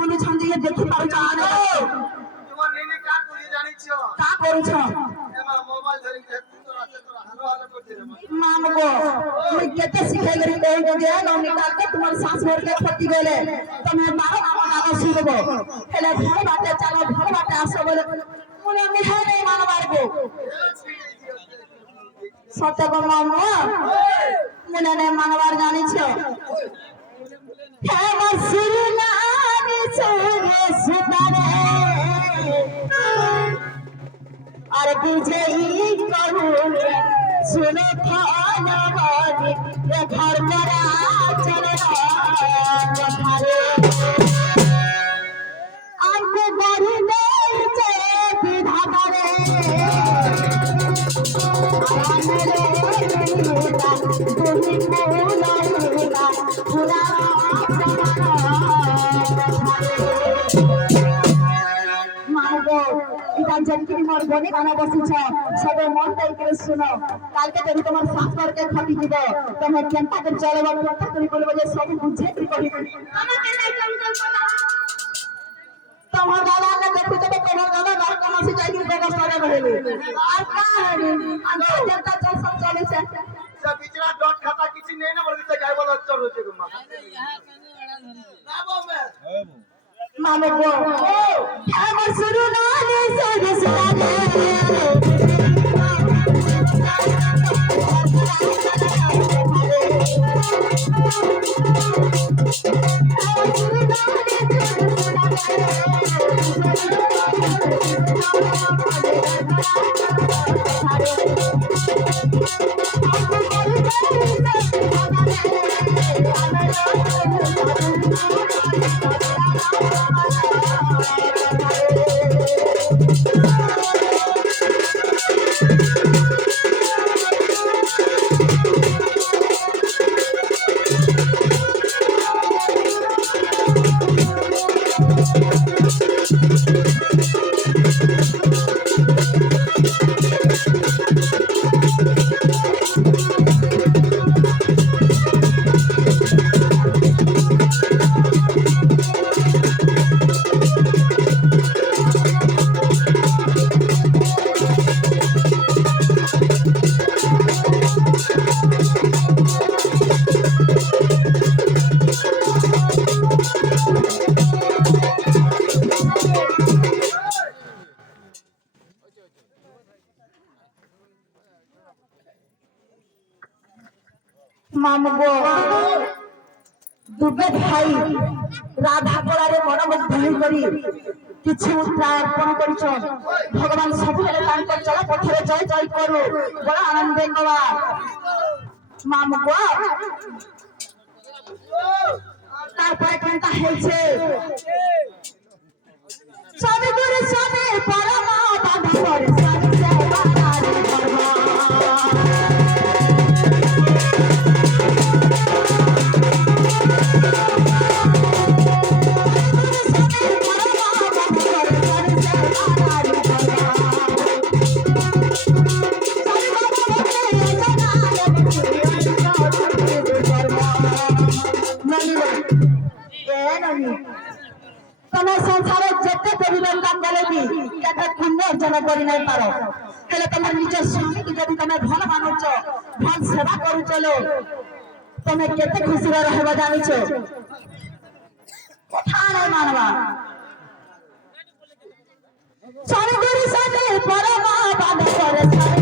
बोलुछन जे देखि पाउछन तुम नेने का करी जानि छियो का करूछन एमा मोबाइल धरि के तोरा से तोरा हालो हालो करते रे माम गो मुई केते सिखाई गरी कहू जे न निकाल के तुम्हार सास भर के फटी गेले तमे मारो नाम गाना सुनबो हेले घर बाटे चलो घर बाटे आसो बोले मुने मिठाई नहीं मानबार गो सत्य गो माम मुने नहीं मानबार जानि छियो हे मसुरनानी छोरे सुतारे और बुझे ही कहूँ सुनो खाना वाली ये घर मेरा चल रहा आपको बड़ी नहीं चाहिए विधा करे पूरा जनकी मोर बने गाना बसिछ सब मन तई के सुनो काल के जदी तमर सास कर के खटी दिबो तमे केनता के चलबो केनता करी बोलबो जे सब बुझे ती कहि मामा के नहीं कम तमर दादा ने देखु तो तमर दादा घर कमा से जाई के व्यवस्था रहेले और का है अंदर जनता चल सब चले से सब बिचरा डॉट खाता किछि नहीं न बोलते गाय बोल अच्छा होते गुमा ना बो में मामे गो हमर शुरू नानी से सुनाले मामगो दुबे भाई राधा कोलारे मन मुग्ध करी किछि उत्राय अर्पण करिछन भगवान सबुले तांकर चला पथरे जय जय करू बड़ा आनंद देखवा मामगो तार पर केनता हेल छे सभी गुरु सभी परमा बाधा करे सभी से बानारी परमा तमे संसार जते परिवर्तन काम करे भी केते पुण्य अर्जन करि नै पारो हेले तमे निज स्वामी की जदी तमे भल मानुछ भल सेवा करू चलो तमे केते खुशी रहबा जानिछो कथा नै मानवा सारे गुरु साथे परमा बाधा करे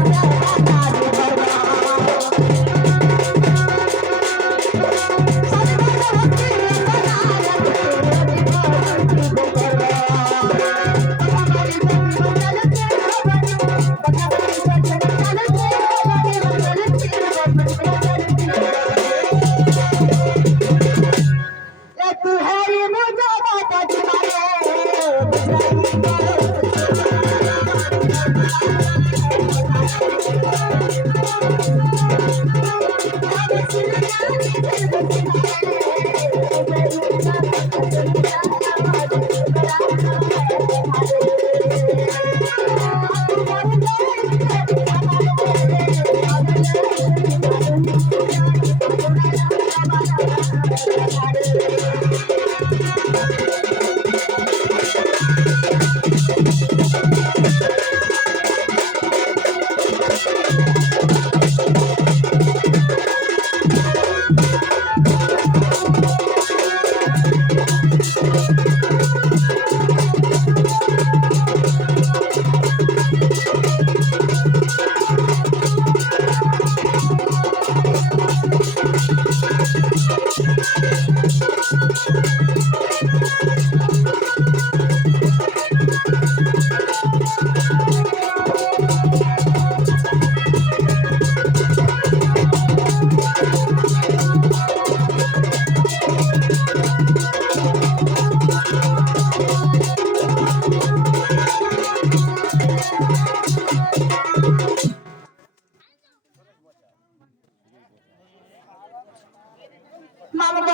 ମାମୁକ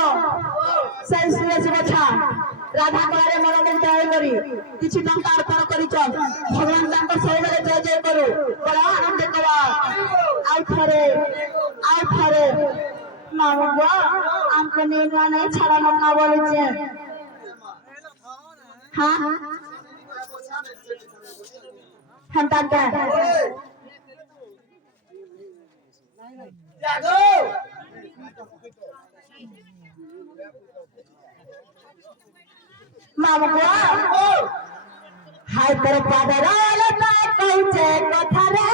ସେ ସୁରେଶ ବଛା ରାଧା କଳାରେ ମନମୁଗ୍ଧ ହୋଇକରି କିଛି ଟଙ୍କା ଅର୍ପଣ କରିଛ ଭଗବାନ ତାଙ୍କ ସବୁବେଳେ ଜୟ ଜୟ କରୁ ବଡ଼ ଆନନ୍ଦ କର ଆଉ ଥରେ ମାମୁକ ଆମକୁ ନେଇ ନାଇଁ ଛାଡା ନଥା ବୋଲୁଛେ ହଁ ହେନ୍ତା କେ ମାମୁକ ହାଇ ତୋର ପାଦର ଲତା କହୁଛେ କଥାରେ